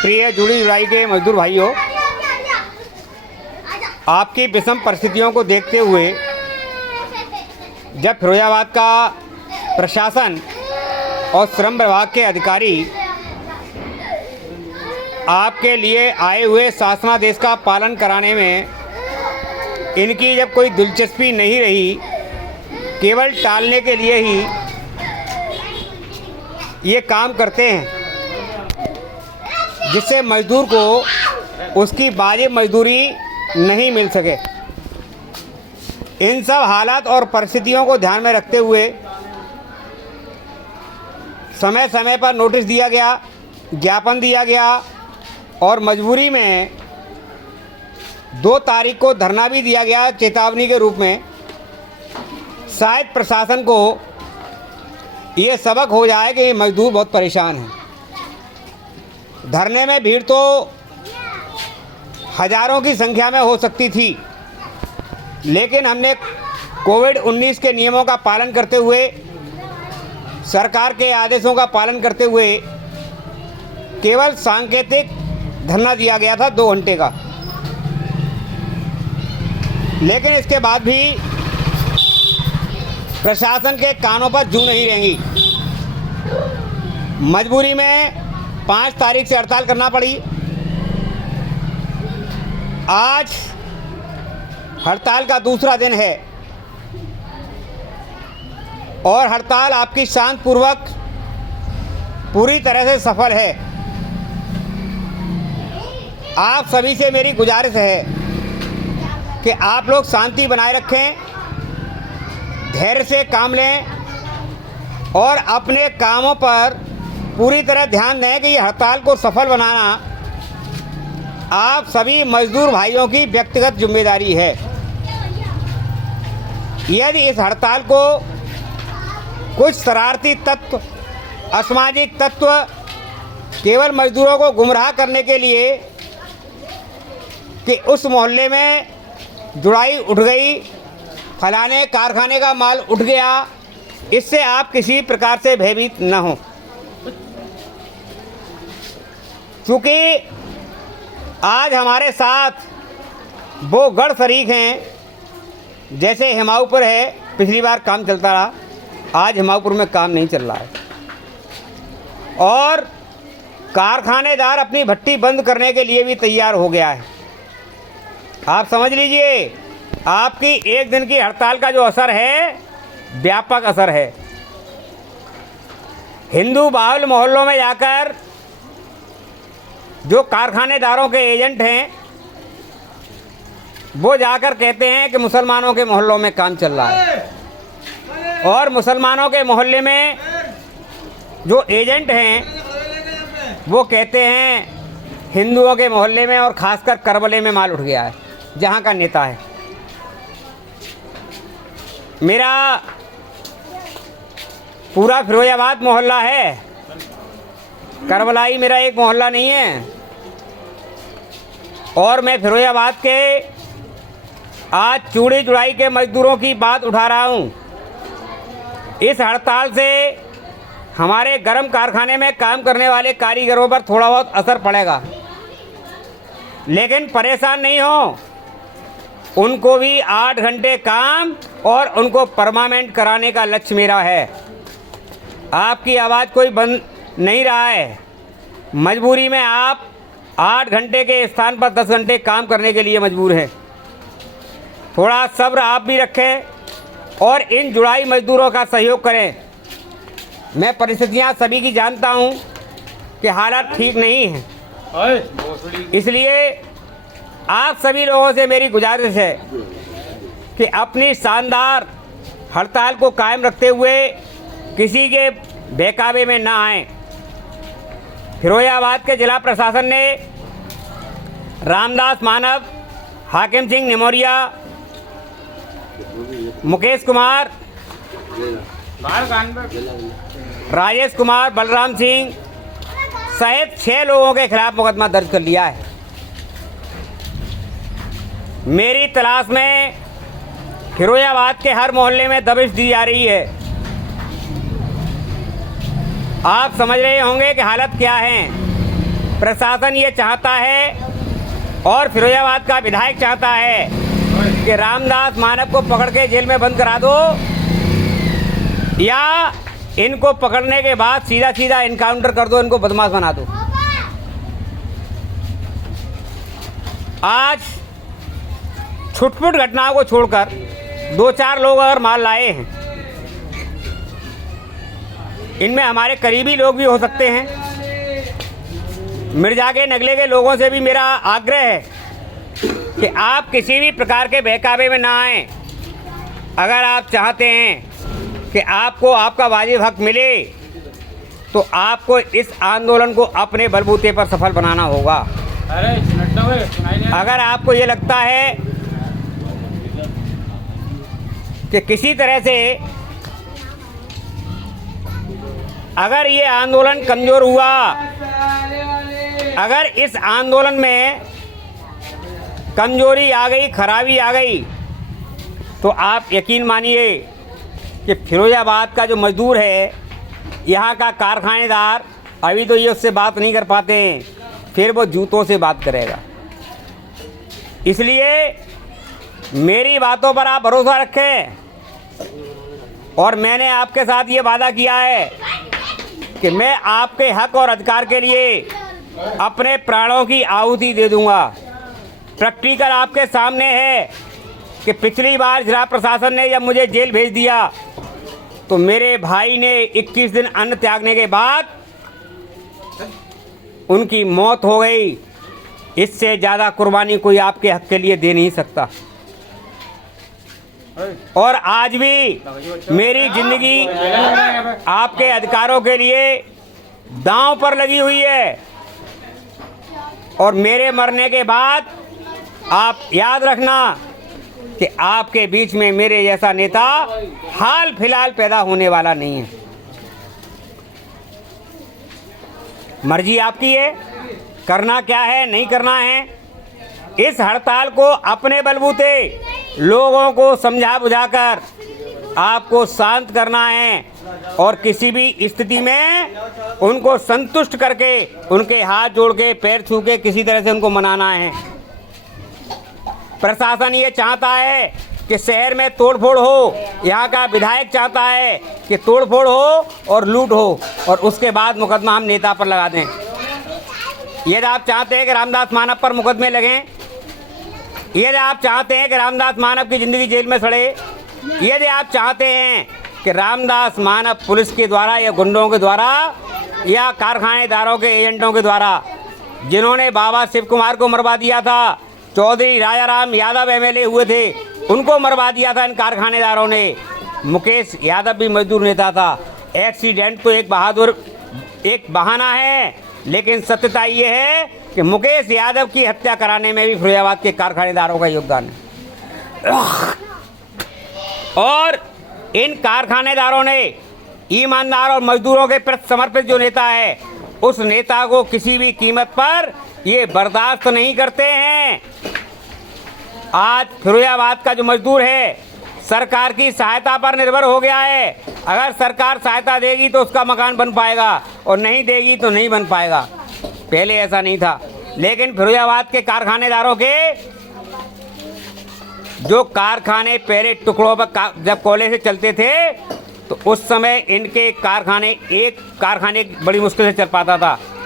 प्रिय जुड़ी जुड़ाई के मजदूर भाइयों, आपकी विषम परिस्थितियों को देखते हुए जब फिरोजाबाद का प्रशासन और श्रम विभाग के अधिकारी आपके लिए आए हुए शासनादेश का पालन कराने में इनकी जब कोई दिलचस्पी नहीं रही, केवल टालने के लिए ही ये काम करते हैं, जिससे मजदूर को उसकी वाजिब मजदूरी नहीं मिल सके। इन सब हालात और परिस्थितियों को ध्यान में रखते हुए समय समय पर नोटिस दिया गया, ज्ञापन दिया गया और मजबूरी में 2 तारीख को धरना भी दिया गया चेतावनी के रूप में। शायद प्रशासन को ये सबक हो जाए कि मजदूर बहुत परेशान हैं। धरने में भीड़ तो हज़ारों की संख्या में हो सकती थी, लेकिन हमने कोविड-19 के नियमों का पालन करते हुए, सरकार के आदेशों का पालन करते हुए केवल सांकेतिक धरना दिया गया था 2 घंटे का। लेकिन इसके बाद भी प्रशासन के कानों पर जू नहीं रहेंगी। मजबूरी में 5 तारीख से हड़ताल करना पड़ी। आज हड़ताल का दूसरा दिन है और हड़ताल आपकी शांतिपूर्वक पूरी तरह से सफल है। आप सभी से मेरी गुजारिश है कि आप लोग शांति बनाए रखें, धैर्य से काम लें और अपने कामों पर पूरी तरह ध्यान दें कि ये हड़ताल को सफल बनाना आप सभी मजदूर भाइयों की व्यक्तिगत जिम्मेदारी है। यदि इस हड़ताल को कुछ शरारती तत्व, असामाजिक तत्व केवल मजदूरों को गुमराह करने के लिए कि उस मोहल्ले में जुड़ाई उठ गई, फलाने कारखाने का माल उठ गया, इससे आप किसी प्रकार से भयभीत न हों। क्योंकि आज हमारे साथ वो गढ़ शरीक हैं, जैसे हिमाऊपुर है, पिछली बार काम चलता रहा, आज हिमाऊपुर में काम नहीं चल रहा है और कारखानेदार अपनी भट्टी बंद करने के लिए भी तैयार हो गया है। आप समझ लीजिए, आपकी एक दिन की हड़ताल का जो असर है, व्यापक असर है। हिंदू बाहुल मोहल्लों में जाकर जो कारखानेदारों के एजेंट हैं, वो जाकर कहते हैं कि मुसलमानों के मोहल्लों में काम चल रहा है और मुसलमानों के मोहल्ले में जो एजेंट हैं वो कहते हैं हिंदुओं के मोहल्ले में और ख़ासकर करबले में माल उठ गया है, जहाँ का नेता है। मेरा पूरा फिरोजाबाद मोहल्ला है, करबलाई मेरा एक मोहल्ला नहीं है और मैं फिरोजाबाद के आज चूड़ी जुड़ाई के मजदूरों की बात उठा रहा हूँ। इस हड़ताल से हमारे गर्म कारखाने में काम करने वाले कारीगरों पर थोड़ा बहुत असर पड़ेगा, लेकिन परेशान नहीं हो, उनको भी 8 घंटे काम और उनको परमानेंट कराने का लक्ष्य मेरा है। आपकी आवाज़ कोई बंद नहीं रहा है। मजबूरी में आप 8 घंटे के स्थान पर 10 घंटे काम करने के लिए मजबूर हैं। थोड़ा सब्र आप भी रखें और इन जुड़ाई मजदूरों का सहयोग करें। मैं परिस्थितियां सभी की जानता हूं कि हालात ठीक नहीं हैं, इसलिए आप सभी लोगों से मेरी गुजारिश है कि अपनी शानदार हड़ताल को कायम रखते हुए किसी के बहकावे में ना आएं। फिरोजाबाद के जिला प्रशासन ने रामदास मानव, हाकिम सिंह निमोरिया, मुकेश कुमार, राजेश कुमार, बलराम सिंह सहित 6 लोगों के खिलाफ मुकदमा दर्ज कर लिया है। मेरी तलाश में फिरोजाबाद के हर मोहल्ले में दबिश दी जा रही है। आप समझ रहे होंगे कि हालत क्या है। प्रशासन ये चाहता है और फिरोजाबाद का विधायक चाहता है कि रामदास मानव को पकड़ के जेल में बंद करा दो, या इनको पकड़ने के बाद सीधा सीधा इनकाउंटर कर दो, इनको बदमाश बना दो। आज छुटपुट घटनाओं को छोड़कर 2-4 लोग अगर माल लाए हैं, इनमें हमारे करीबी लोग भी हो सकते हैं। मिर्जा के नगले के लोगों से भी मेरा आग्रह है कि आप किसी भी प्रकार के बहकावे में ना आएं। अगर आप चाहते हैं कि आपको आपका वाजिब हक मिले, तो आपको इस आंदोलन को अपने बलबूते पर सफल बनाना होगा। अगर आपको ये लगता है कि किसी तरह से अगर ये आंदोलन कमज़ोर हुआ, अगर इस आंदोलन में कमज़ोरी आ गई, खराबी आ गई, तो आप यकीन मानिए कि फिरोजाबाद का जो मज़दूर है, यहाँ का कारखानेदार, अभी तो ये उससे बात नहीं कर पाते हैं, फिर वो जूतों से बात करेगा। इसलिए मेरी बातों पर आप भरोसा रखें, और मैंने आपके साथ ये वादा किया है कि मैं आपके हक और अधिकार के लिए अपने प्राणों की आहुति दे दूंगा। प्रैक्टिकल आपके सामने है कि पिछली बार जिला प्रशासन ने जब मुझे जेल भेज दिया, तो मेरे भाई ने 21 दिन अन्न त्यागने के बाद उनकी मौत हो गई। इससे ज़्यादा कुर्बानी कोई आपके हक के लिए दे नहीं सकता। और आज भी मेरी जिंदगी आपके अधिकारों के लिए दांव पर लगी हुई है, और मेरे मरने के बाद आप याद रखना कि आपके बीच में मेरे जैसा नेता हाल फिलहाल पैदा होने वाला नहीं है। मर्जी आपकी है, करना क्या है, नहीं करना है। इस हड़ताल को अपने बलबूते लोगों को समझा बुझाकर आपको शांत करना है, और किसी भी स्थिति में उनको संतुष्ट करके, उनके हाथ जोड़ के, पैर छू के किसी तरह से उनको मनाना है। प्रशासन ये चाहता है कि शहर में तोड़फोड़ हो, यहाँ का विधायक चाहता है कि तोड़फोड़ हो और लूट हो, और उसके बाद मुकदमा हम नेता पर लगा दें। यदि आप चाहते हैं कि रामदास मानव पर मुकदमे लगें, यदि आप चाहते हैं कि रामदास मानव की ज़िंदगी जेल में सड़े, यदि आप चाहते हैं कि रामदास मानव पुलिस के द्वारा या गुंडों के द्वारा या कारखानेदारों के एजेंटों के द्वारा, जिन्होंने बाबा शिव कुमार को मरवा दिया था, चौधरी राजाराम यादव एमएलए हुए थे, उनको मरवा दिया था इन कारखानेदारों ने। मुकेश यादव भी मजदूर नेता था। एक्सीडेंट तो एक बहाना है, लेकिन सत्यता ये है कि मुकेश यादव की हत्या कराने में भी फिरोजाबाद के कारखानेदारों का योगदान है। और इन कारखानेदारों ने ईमानदार और मजदूरों के प्रति समर्पित जो नेता है, उस नेता को किसी भी कीमत पर ये बर्दाश्त नहीं करते हैं। आज फिरोजाबाद का जो मजदूर है, सरकार की सहायता पर निर्भर हो गया है। अगर सरकार सहायता देगी तो उसका मकान बन पाएगा, और नहीं देगी तो नहीं बन पाएगा। पहले ऐसा नहीं था। लेकिन फिरोजाबाद के कारखानेदारों के जो कारखाने पहले टुकड़ों पर जब कोयले से चलते थे, तो उस समय इनके कारखाने, एक कारखाने बड़ी मुश्किल से चल पाता था।